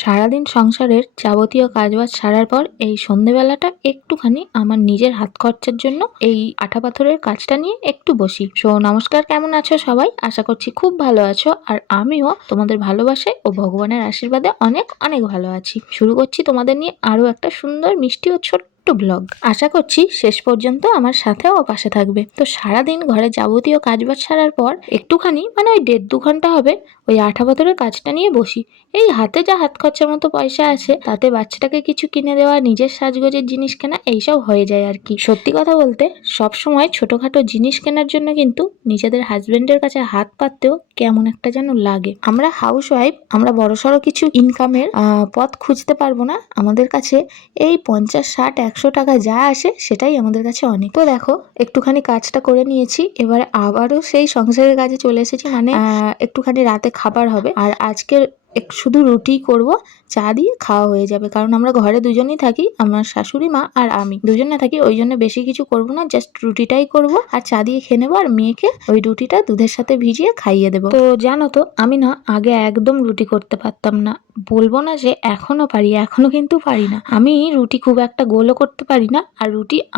সারাদিন সংসারের যাবতীয় কাজবাজ সারার পর এই সন্ধেবেলাটা একটুখানি আমার নিজের হাত খরচার জন্য এই আঠা পাথরের কাজটা নিয়ে একটু বসি। নমস্কার, কেমন আছো সবাই? আশা করছি খুব ভালো আছো, আর আমিও তোমাদের ভালোবাসায় ও ভগবানের আশীর্বাদে অনেক অনেক ভালো আছি। শুরু করছি তোমাদের নিয়ে আরো একটা সুন্দর মিষ্টি ও ছোট্ট ব্লগ। আশা করছি শেষ পর্যন্ত আমার সাথেও পাশে থাকবে। তো সারাদিন ঘরে যাবতীয় কাজবাজ সারার পর একটুখানি ওই 1.5-2 ঘন্টা হবে ওই আঠা পাথরের কাজটা নিয়ে বসি। এই হাতে যা হাত খরচার মতো পয়সা আছে তাতে বাচ্চাটাকে কিছু কিনে দেওয়া, নিজের সাজগোজের জিনিস কেনা, এইসব হয়ে যায় আর কি। সত্যি কথা বলতে সব সময় ছোটখাটো জিনিস কেনার জন্য কিন্তু নিজেদের হাজবেন্ডের কাছে হাত পাততেও কেমন একটা যেন লাগে। আমরা হাউস ওয়াইফ, আমরা বড়সড় কিছু ইনকামের পথ খুঁজতে পারবো না। আমাদের কাছে এই 50, 60, 100 টাকা যা আসে সেটাই আমাদের কাছে অনেক। তো দেখো, একটুখানি কাজটা করে নিয়েছি, এবারে আবারও সেই সংসারের কাজে চলে এসেছি। একটুখানি রাতে খাবার হবে, আর আজকে শুধু রুটি করব, চা দিয়ে খাওয়া হয়ে যাবে। কারণ আমরা ঘরে দুজনেই থাকি, আমার শাশুড়ি মা আর আমি দুজনে থাকি, ওই জন্য বেশি কিছু করব না, জাস্ট রুটিটাই করব আর চা দিয়ে খেয়ে নেবো। আর মেয়েকে ওই রুটিটা দুধের সাথে ভিজিয়ে খাইয়ে দেবো। তো জানো তো, আমি আগে একদম রুটি করতে পারতাম না। বলবো না যে এখনো পারি, এখনো কিন্তু পারি না। আমি রুটি খুব একটা গোলও করতে পারি না, আর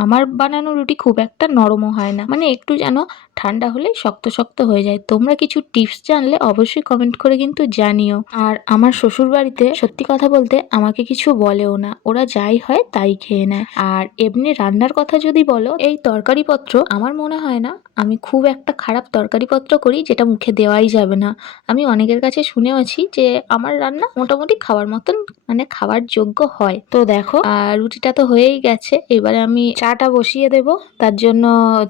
আমার বানানো রুটি খুব একটা নরমও হয় না, একটু যেন ঠান্ডা হলে শক্ত শক্ত হয়ে যায়। তোমরা কিছু টিপস জানলে অবশ্যই কমেন্ট করে কিন্তু জানিও। আর আমার শ্বশুর বাড়িতে সত্যি কথা বলতে আমাকে কিছু বলেও না, ওরা যাই হয় তাই খেয়ে নেয়। আর এমনি রান্নার কথা যদি বলো, এই তরকারিপত্র আমার মনে হয় না আমি খুব একটা খারাপ তরকারিপত্র করি যেটা মুখে দেওয়াই যাবে না। আমি অনেকের কাছে শুনেওছি যে আমার রান্না মোটামুটি খাওয়ার মতন, খাওয়ার যোগ্য হয়। তো দেখো, রুটিটা তো হয়েই গেছে, এবারে আমি চাটা বসিয়ে দেব। তার জন্য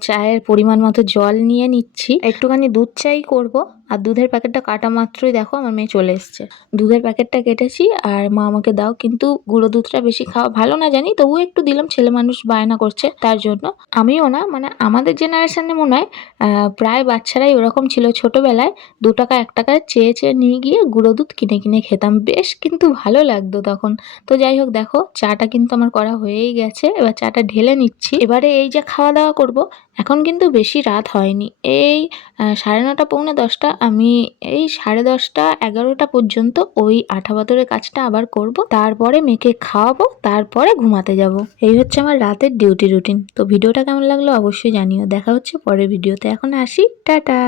চায়ের পরিমাণ মতো জল নিয়ে নিচ্ছি, একটুখানি দুধ চাই করব। আর দুধের প্যাকেটটা কাটা মাত্রই দেখো আমার মেয়ে চলে এসছে। দুধের প্যাকেটটা কেটেছি, আর মা আমাকে দাও, কিন্তু গুঁড়ো দুধটা বেশি খাওয়া ভালো না জানি, তবুও একটু দিলাম, ছেলে মানুষ বায়না করছে তার জন্য। আমিও না, আমাদের জেনারেশনে মনে হয় প্রায় বাচ্চারাই ওরকম ছিল, ছোটবেলায় 2 টাকা 1 টাকা চেয়ে চেয়ে নিয়ে গিয়ে গুঁড়ো দুধ কিনে কিনে খেতাম, বেশ কিন্তু ভালো লাগতো তখন। তো যাই হোক, দেখো চাটা কিন্তু আমার করা হয়েই গেছে, এবার চাটা ঢেলে নিচ্ছি। এবারে এই যে খাওয়া দাওয়া করব, এখন কিন্তু বেশি রাত হয়নি, এই 9:30 পৌনে 10টা। আমি এই 10:30, 11টা পর্যন্ত ওই আঠা পাথরের কাজটা আবার করব, তারপরে মেয়েকে খাওয়াবো, তারপরে ঘুমাতে যাব। এই হচ্ছে আমার রাতের ডিউটি রুটিন। তো ভিডিওটা কেমন লাগলো অবশ্যই জানিও। দেখা হচ্ছে পরের ভিডিওতে, এখন আসি, টাটা।